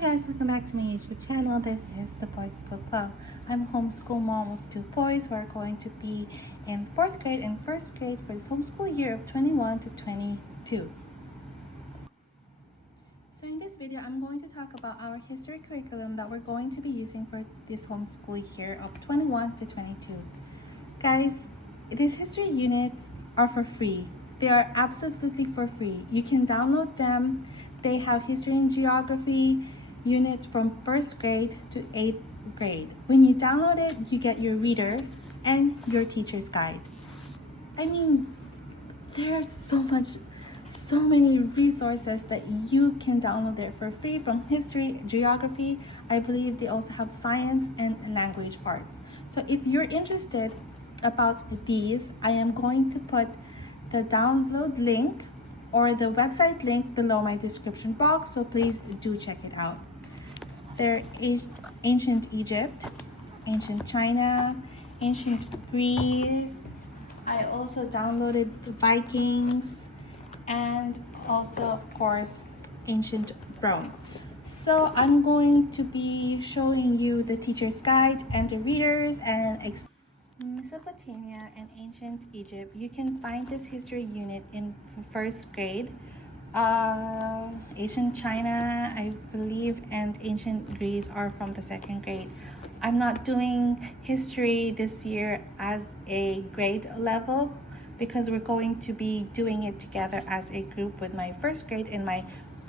guys, welcome back to my YouTube channel. This is the Boys Book Club. I'm a homeschool mom with two boys who are going to be in 4th grade and 1st grade for this homeschool year of 21 to 22. So in this video, I'm going to talk about our history curriculum that we're going to be using for this homeschool year of 21 to 22. Guys, these history units are for free. They are absolutely for free. You can download them. They have history and geography units from 1st grade to 8th grade. When you download it, you get your reader and your teacher's guide. I mean, there's so many resources that you can download there for free, from history, geography. I believe they also have science and language parts. So if you're interested about these, I am going to put the download link or the website link below my description box, so please do check it out. They're ancient Egypt, ancient China, ancient Greece. I also downloaded the Vikings, and also, of course, ancient Rome. So I'm going to be showing you the teacher's guide and the readers and Mesopotamia and ancient Egypt. You can find this history unit in 1st grade. Ancient China, I believe, and ancient Greece are from the 2nd grade. I'm not doing history this year as a grade level because we're going to be doing it together as a group with my 1st grade and my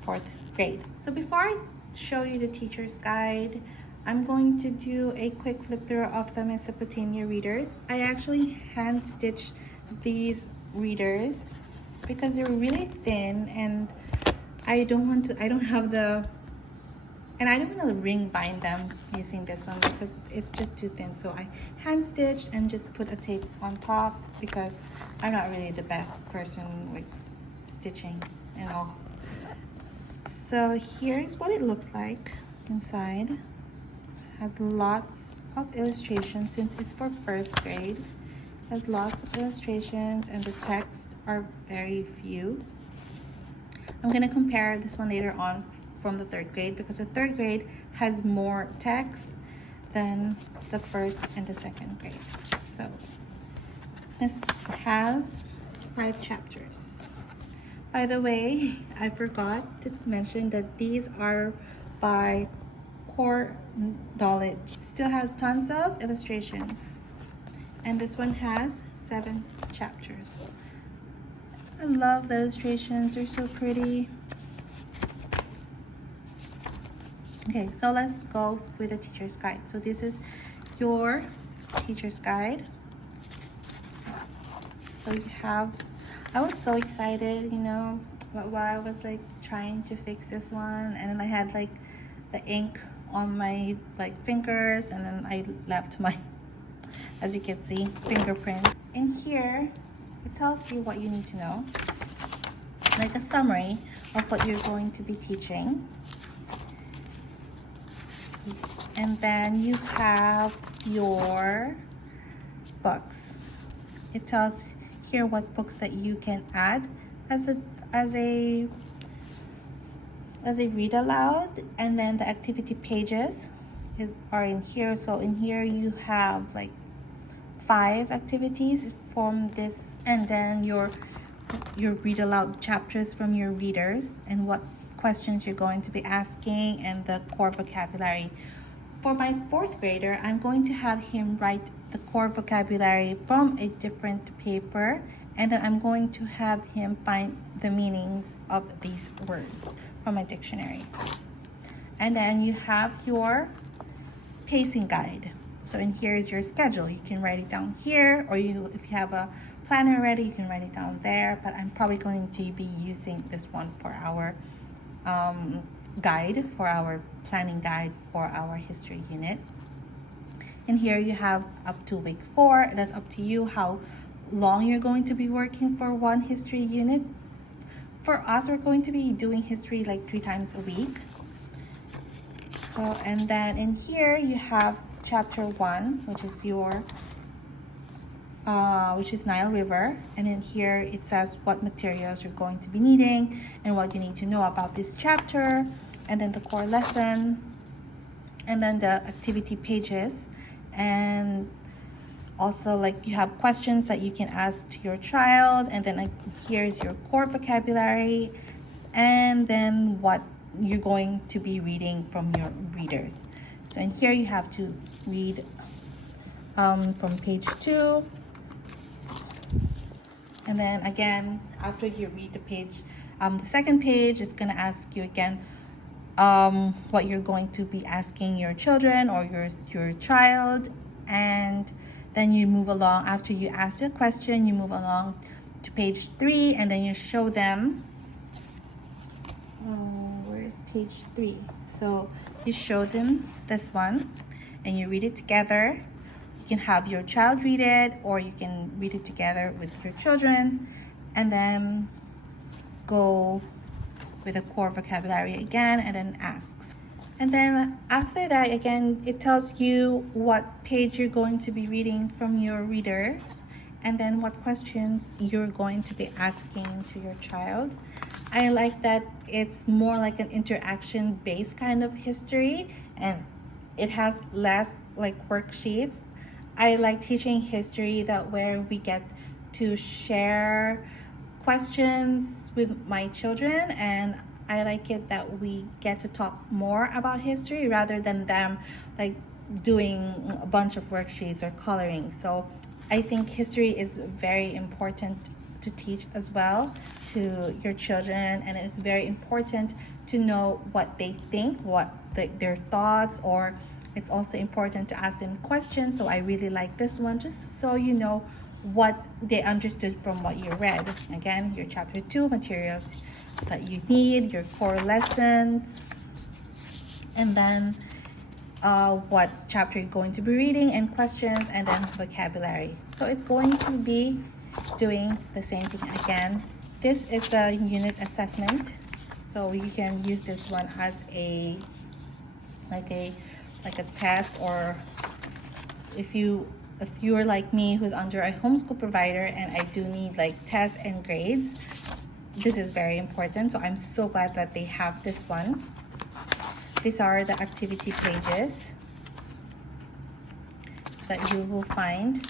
4th grade. So before I show you the teacher's guide, I'm going to do a quick flip through of the Mesopotamia readers. I actually hand stitched these readers because they're really thin, and I don't want to ring bind them using this one because it's just too thin. So I hand stitched and just put a tape on top because I'm not really the best person with stitching and all. So here's what it looks like inside. Has lots of illustrations since it's for 1st grade. It has lots of illustrations and the text are very few. I'm going to compare this one later on from the 3rd grade because the 3rd grade has more text than the 1st and the 2nd grade. So this has 5 chapters. By the way, I forgot to mention that these are by core knowledge. Still has tons of illustrations, and this one has 7 chapters. I love the illustrations, they're so pretty. Okay, so let's go with the teacher's guide. So this is your teacher's guide. So you have, I was so excited, you know, while I was like trying to fix this one, and then I had like the ink on my fingers, and then I left my, as you can see, fingerprint. In here, it tells you what you need to know, like a summary of what you're going to be teaching. And then you have your books. It tells here what books that you can add as a read aloud, and then the activity pages are in here. So in here you have like 5 activities from this, and then your read aloud chapters from your readers and what questions you're going to be asking and the core vocabulary. For my 4th grader, I'm going to have him write the core vocabulary from a different paper, and then I'm going to have him find the meanings of these words from a dictionary. And then you have your pacing guide. So in here is your schedule. You can write it down here, or if you have a planner ready, you can write it down there, but I'm probably going to be using this one for our guide, for our planning guide for our history unit. And here you have up to week 4. That's up to you how long you're going to be working for one history unit. For us, we're going to be doing history like 3 times a week. So, and then in here you have chapter 1, which is your which is Nile River, and in here it says what materials you're going to be needing and what you need to know about this chapter, and then the core lesson, and then the activity pages. And also, like, you have questions that you can ask to your child, and then like here's your core vocabulary, and then what you're going to be reading from your readers. So in here you have to read from page 2, and then again after you read the page, the second page is going to ask you again what you're going to be asking your children or your child, and then you move along. After you ask the question, you move along to page 3, and then you show them where's page 3. So you show them this one and you read it together. You can have your child read it, or you can read it together with your children, and then go with a core vocabulary again, and then asks. And then after that, again, it tells you what page you're going to be reading from your reader, and then what questions you're going to be asking to your child. I like that it's more like an interaction based kind of history, and it has less like worksheets. I like teaching history that where we get to share questions with my children, and I like it that we get to talk more about history rather than them like doing a bunch of worksheets or coloring. So I think history is very important to teach as well to your children, and it's very important to know what they think, what their thoughts, or it's also important to ask them questions. So I really like this one, just so you know what they understood from what you read. Again, your chapter 2 materials that you need, your core lessons, and then what chapter you're going to be reading, and questions, and then vocabulary. So it's going to be doing the same thing again. This is the unit assessment, so you can use this one as a test, or if you're like me who's under a homeschool provider and I do need like tests and grades, this is very important. So I'm so glad that they have this one. These are the activity pages that you will find.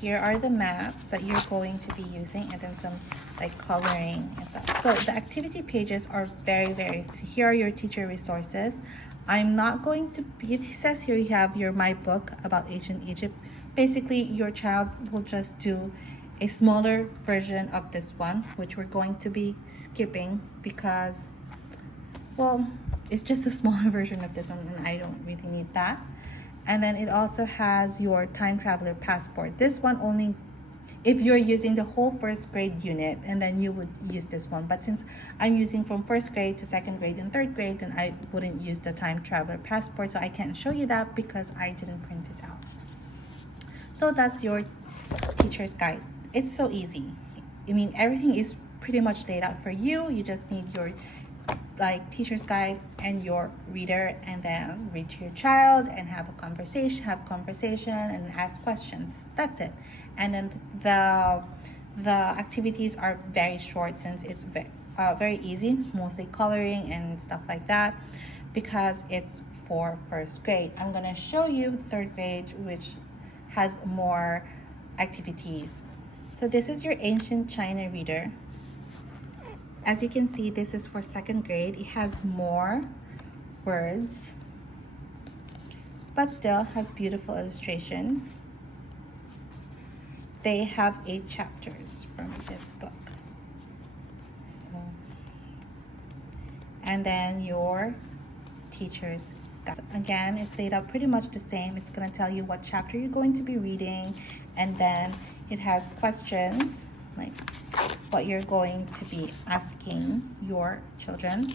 Here are the maps that you're going to be using, and then some like coloring and stuff. So the activity pages are very, here are your teacher resources. I'm not going to, it says here you have your My Book about ancient Egypt. Basically, your child will just do a smaller version of this one, which we're going to be skipping because, well, it's just a smaller version of this one and I don't really need that. And then it also has your time traveler passport. This one only if you're using the whole first grade unit, and then you would use this one. But since I'm using from first grade to second grade and third grade, then I wouldn't use the time traveler passport. So I can't show you that because I didn't print it out. So that's your teacher's guide. It's so easy. I mean, everything is pretty much laid out for you. You just need your teacher's guide and your reader, and then read to your child and have conversation and ask questions. That's it. And then the activities are very short, since it's very easy, mostly coloring and stuff like that, because it's for first grade. I'm gonna show you third grade, which has more activities. So this is your ancient China reader. As you can see, this is for second grade. It has more words, but still has beautiful illustrations. They have 8 chapters from this book. So, and then your teacher's guide. Again, it's laid out pretty much the same. It's going to tell you what chapter you're going to be reading, and then it has questions like what you're going to be asking your children.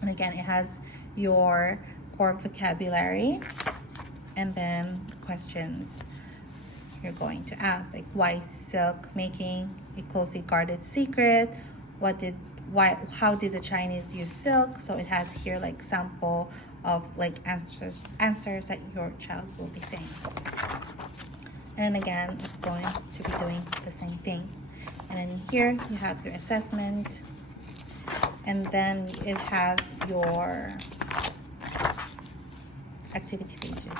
And again, it has your core vocabulary, and then questions you're going to ask, like why silk making a closely guarded secret, how did the Chinese use silk. So it has here like sample of like answers that your child will be saying. And again, it's going to be doing the same thing. And then here you have your assessment, and then it has your activity pages.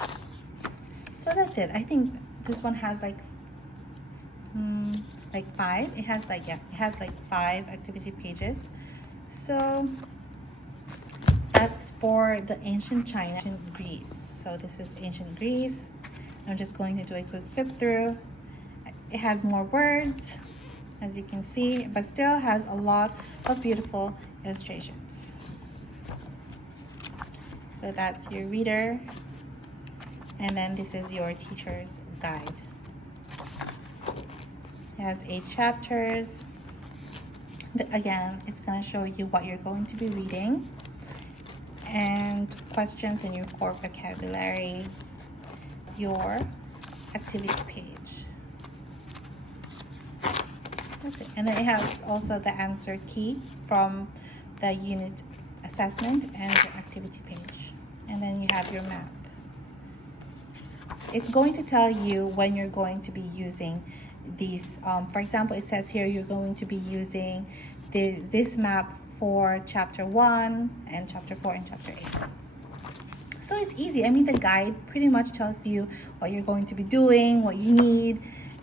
So that's it. I think this one has like 5. It has like, yeah, it has like 5 activity pages. So that's for the ancient China, ancient Greece. So this is ancient Greece. I'm just going to do a quick flip through. It has more words, as you can see, but still has a lot of beautiful illustrations. So that's your reader, and then this is your teacher's guide. It has 8 chapters. Again, it's going to show you what you're going to be reading, and questions in your core vocabulary, your activity page. That's it. And then it has also the answer key from the unit assessment and your activity page. And then you have your map. It's going to tell you when you're going to be using these. For example, it says here you're going to be using this map for chapter 1 and chapter 4 and chapter 8. So it's easy. I mean, the guide pretty much tells you what you're going to be doing, what you need,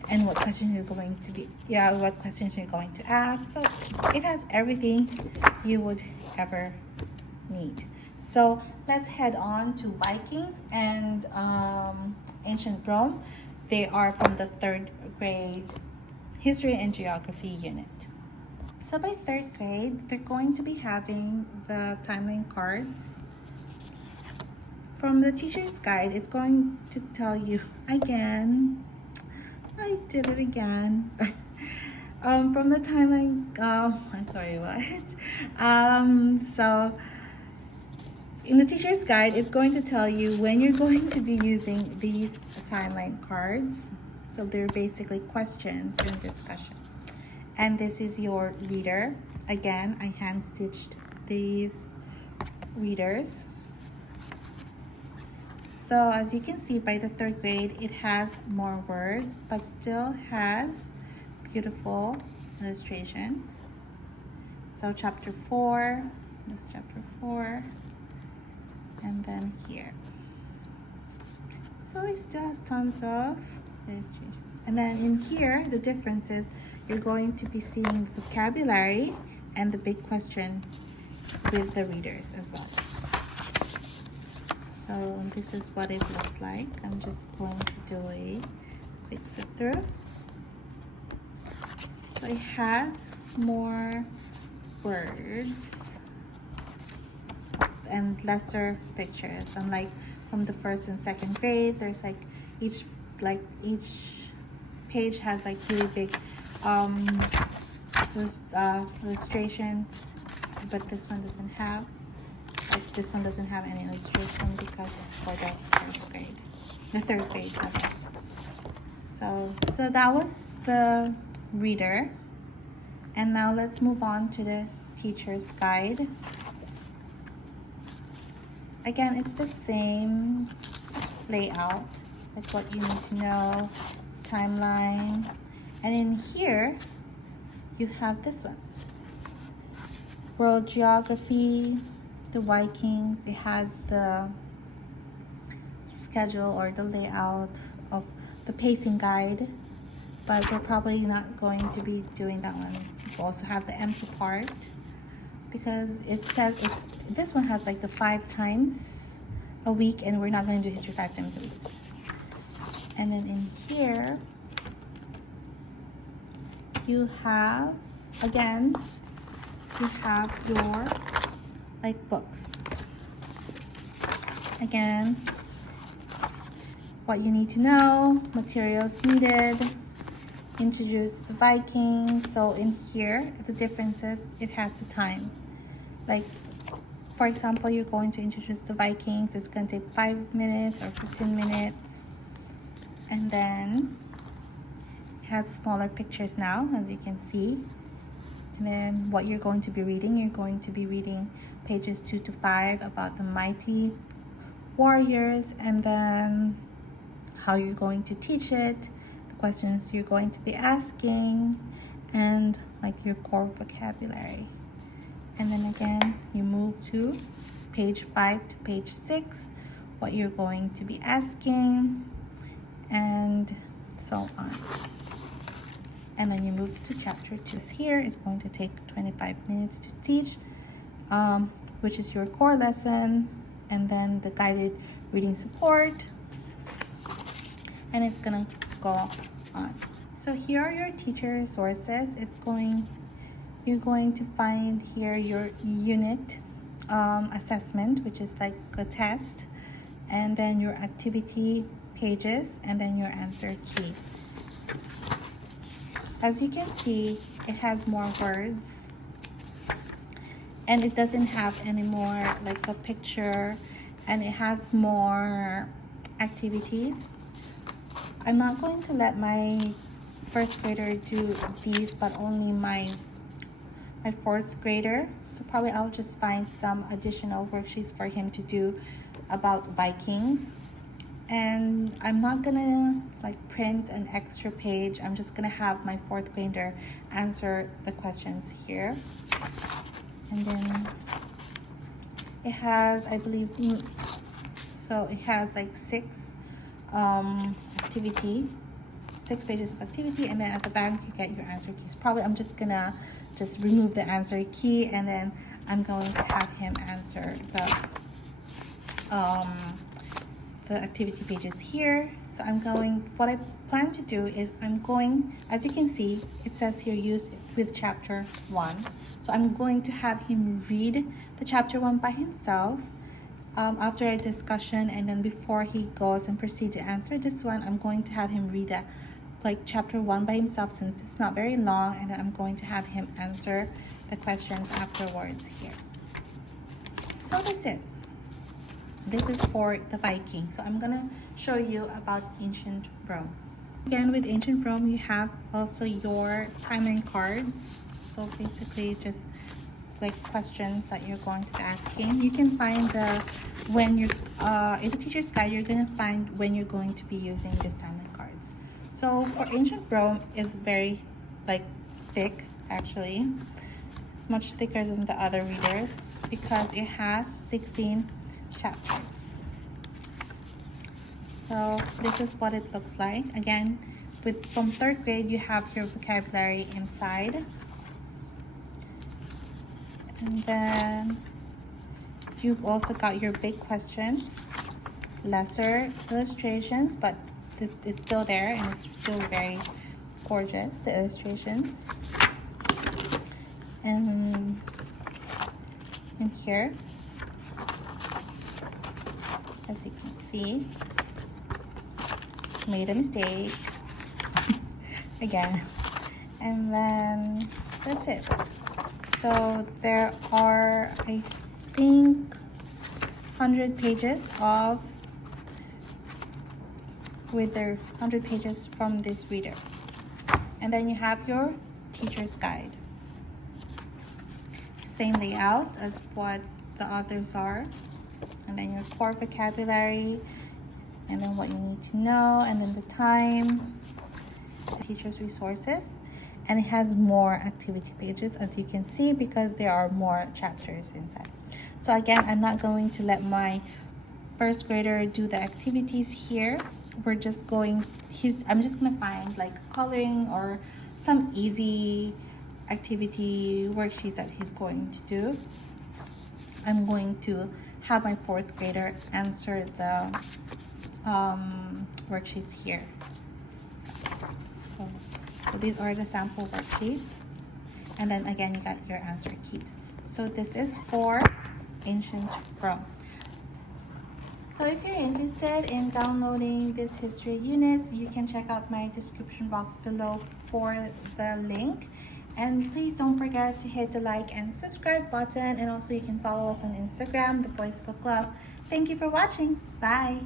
and what questions you're going to be, what questions you're going to ask. So it has everything you would ever need. So let's head on to Vikings and ancient Rome. They are from the 3rd grade history and geography unit. So by 3rd grade, they're going to be having the timeline cards. From the teacher's guide, it's going to tell you again. I did it again. From the timeline, I'm sorry, what? So in the teacher's guide, it's going to tell you when you're going to be using these timeline cards. So they're basically questions and discussion. And this is your reader. Again, I hand stitched these readers. So as you can see, by the 3rd grade, it has more words, but still has beautiful illustrations. So chapter 4, that's chapter 4, and then here. So it still has tons of illustrations. And then in here, the difference is you're going to be seeing vocabulary and the big question with the readers as well. So this is what it looks like. I'm just going to do a quick flip through. So it has more words and lesser pictures. Unlike from the 1st and 2nd grade, there's like each page has like really big illustrations, but this one doesn't have. This one doesn't have any illustration because it's for the 1st grade, the 3rd grade level. So that was the reader, and now let's move on to the teacher's guide. Again, it's the same layout, like what you need to know, timeline, and in here you have this one, world geography, the Vikings. It has the schedule or the layout of the pacing guide, but we're probably not going to be doing that one. You also have the empty part because it says this one has like the 5 times a week, and we're not going to do history 5 times a week. And then in here you have, again, you have your like books. Again, what you need to know, materials needed, introduce the Vikings. So in here, the differences, it has the time. Like, for example, you're going to introduce the Vikings. It's going to take 5 minutes or 15 minutes. And then it has smaller pictures now, as you can see. And then what you're going to be reading, you're going to be reading pages 2 to 5 about the mighty warriors, and then how you're going to teach it, the questions you're going to be asking, and like your core vocabulary. And then again, you move to page 5 to page 6, what you're going to be asking, and so on. And then you move to chapter 2. Here it's going to take 25 minutes to teach, which is your core lesson, and then the guided reading support, and it's gonna go on. So here are your teacher resources. You're going to find here your unit assessment, which is like a test, and then your activity pages, and then your answer key. As you can see, it has more words, and it doesn't have any more like a picture, and it has more activities. I'm not going to let my first grader do these, but only my fourth grader. So probably I'll just find some additional worksheets for him to do about Vikings. And I'm not gonna like print an extra page. I'm just gonna have my fourth grader answer the questions here. And then it has, I believe, so it has like 6 pages of activity, and then at the back you get your answer keys. Probably I'm just gonna remove the answer key, and then I'm going to have him answer the activity pages here. So what I plan to do is as you can see, it says here use with chapter 1. So I'm going to have him read the chapter 1 by himself after a discussion, and then before he goes and proceed to answer this one, I'm going to have him read that like chapter 1 by himself, since it's not very long, and then I'm going to have him answer the questions afterwards here. So that's it. This is for the Viking. So I'm gonna show you about ancient Rome. Again, with ancient Rome, you have also your timeline cards. So basically just like questions that you're going to be asking. You can find in the teacher's guide, you're gonna find when you're going to be using these timeline cards. So for ancient Rome, it's very like thick actually. It's much thicker than the other readers because it has 16 chapters. So this is what it looks like. Again, from 3rd grade, you have your vocabulary inside. And then you've also got your big questions, lesser illustrations, but it's still there and it's still very gorgeous, the illustrations. And in here, as you can see, made a mistake again. And then that's it. So there are, I think, 100 pages from this reader. And then you have your teacher's guide. Same layout as what the others are. And then your core vocabulary, and then what you need to know, and then the time, teacher's resources, and it has more activity pages, as you can see, because there are more chapters inside. So again, I'm not going to let my first grader do the activities here. I'm just gonna find like coloring or some easy activity worksheets that he's going to do. I'm going to have my fourth grader answer the worksheets here. So these are the sample worksheets, and then again you got your answer keys. So this is for ancient Rome. So if you're interested in downloading this history units, you can check out my description box below for the link. And please don't forget to hit the like and subscribe button, and also you can follow us on Instagram, the Boys Book Club. Thank you for watching. Bye.